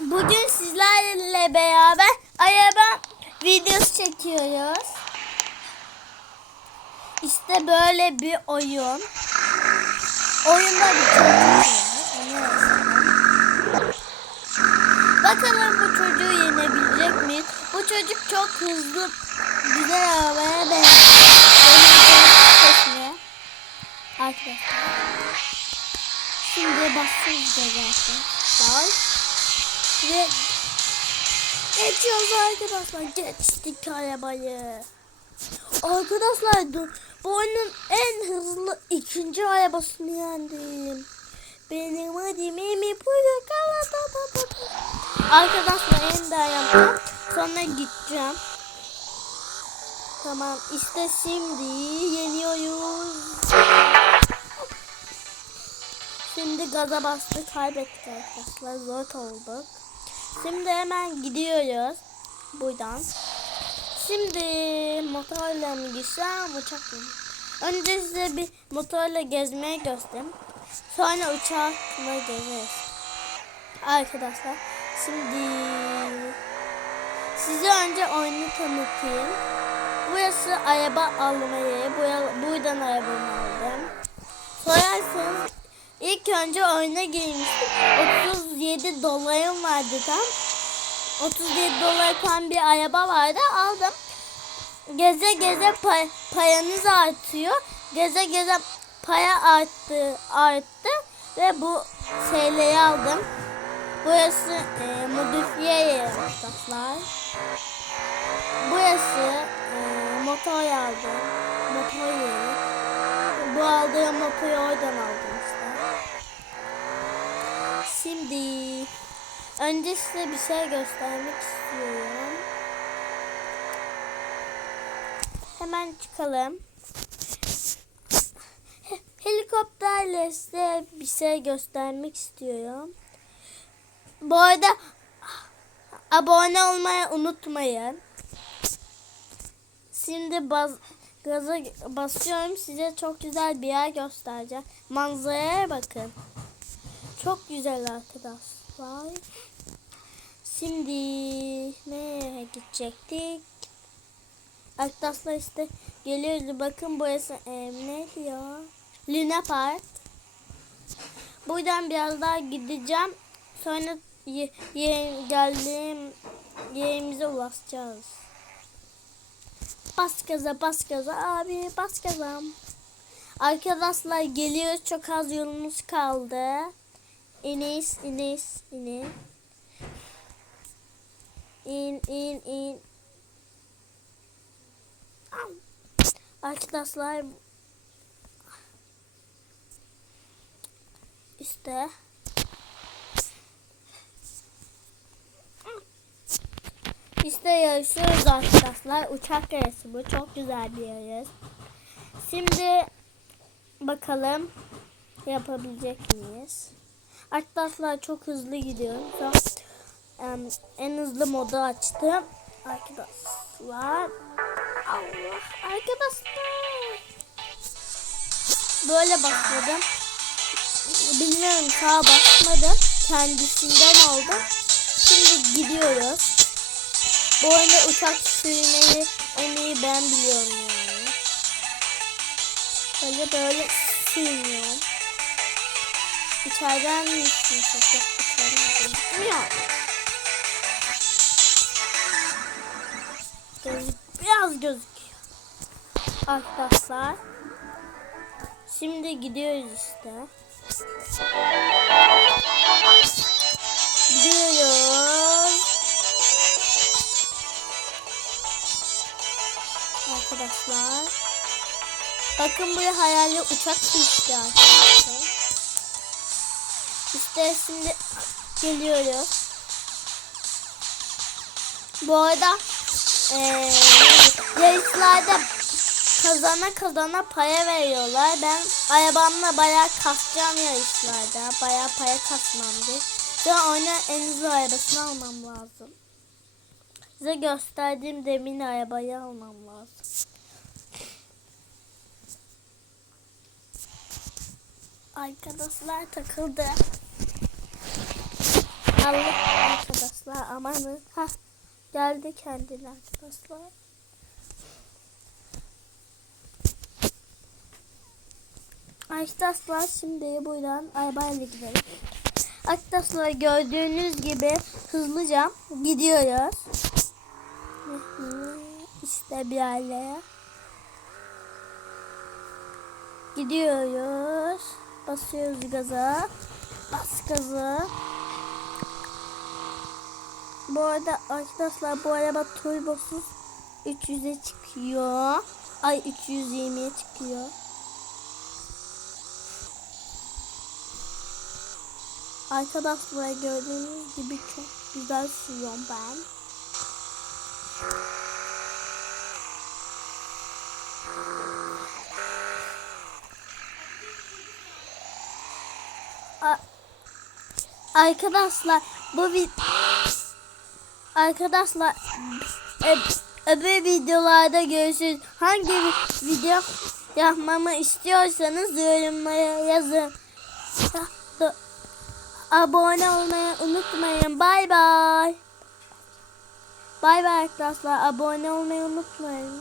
Bugün sizlerle beraber araba videosu çekiyoruz. İşte böyle bir oyun. Oyunda bir çocuk. Bakalım bu çocuğu yenebilecek miyiz? Bu çocuk çok hızlı güzel arabaya benziyor. Arkadaşlar. Şimdi basıyoruz da zaten. Ve geçiyoruz arkadaşlar. Geçtik arabayı. Arkadaşlar dur. Bu oyunun en hızlı ikinci arabasını yendim. Benim adım Emi. Arkadaşlar yeniden yaptım. Sonra gideceğim. Tamam işte şimdi yeniyoruz. Şimdi gaza bastık kaybettik arkadaşlar. Zor olduk. Şimdi hemen gidiyoruz. Buradan. Şimdi motorla mı gitsem uçakla mı? Önce size bir motorla gezmeye göstereyim. Sonra uçakla gezeriz. Arkadaşlar şimdi size önce oyunu tanıtayım. Burası araba alma yeri. Buradan arabamı aldım. Sorarsanız ilk önce oyuna girmiştim. 37 dolarım vardı tam. 37 dolar tam bir araba vardı aldım. Geze geze pa- paranız artıyor. Geze geze para arttı arttı ve bu şeyleri aldım. Burası e, modifiye yeri arkadaşlar. Burası e, motor aldım. Motor yeri. Bu aldığım motoru oradan aldım. Şimdi önce size bir şey göstermek istiyorum. Hemen çıkalım. He- Helikopterle size bir şey göstermek istiyorum. Bu arada abone olmayı unutmayın. Şimdi baz, gaza basıyorum size çok güzel bir yer göstereceğim. Manzaraya bakın. Çok güzel arkadaşlar. Şimdi nereye gidecektik? Arkadaşlar işte geliyoruz. Bakın burası e, ne diyor? Luna Park. Buradan biraz daha gideceğim. Sonra ye, geldiğim yerimize ulaşacağız. Bas gaza bas gaza abi bas gaza. Arkadaşlar geliyoruz çok az yolumuz kaldı. İniş iniş inin. İn in in. Arkadaşlar işte İşte yarışıyoruz arkadaşlar. Uçak yarışı bu. Çok güzel bir yarış. Şimdi bakalım yapabilecek miyiz? Arkadaşlar çok hızlı an, em, en hızlı modu açtım. Arkadaşlar. Allah. Arkadaşlar. Böyle başladım. Bilmiyorum sağa basmadım. Kendisinden oldu. Şimdi gidiyoruz. Bu oyunda uçak sürmeyi en iyi ben biliyorum yani. Böyle böyle sürmüyorum. İçeriden mi sürmüşsek? İçeriden gözükmüyor. Göz, biraz gözüküyor. Arkadaşlar. Şimdi gidiyoruz işte. Gidiyoruz. Arkadaşlar. Bakın buraya hayali uçak düştü arkadaşlar. İşte şimdi geliyoruz. Bu arada eee yarışlarda kazana kazana para veriyorlar. Ben arabamla bayağı kasacağım yarışlarda. Bayağı para kasmamdır. Ve oyuna en hızlı arabasını almam lazım. Size gösterdiğim demin arabayı almam lazım. Arkadaşlar takıldı. Allah arkadaşlar amanın. Ha geldi kendine arkadaşlar. Arkadaşlar şimdi buradan arabayla gidelim. Arkadaşlar gördüğünüz gibi hızlıca gidiyoruz. İşte bir yerlere. Gidiyoruz. Basıyoruz gaza. Bas gazı. Bu arada arkadaşlar bu araba turbosuz 300'e çıkıyor. Ay 320'ye çıkıyor. Arkadaşlar gördüğünüz gibi çok güzel sürüyorum ben. A- Arkadaşlar bu vid Arkadaşlar ö- öbür videolarda görüşürüz. Hangi vi- video yapmamı istiyorsanız yorumlara yazın. Abone olmayı unutmayın. Bay bay. Bay bay arkadaşlar. Abone olmayı unutmayın.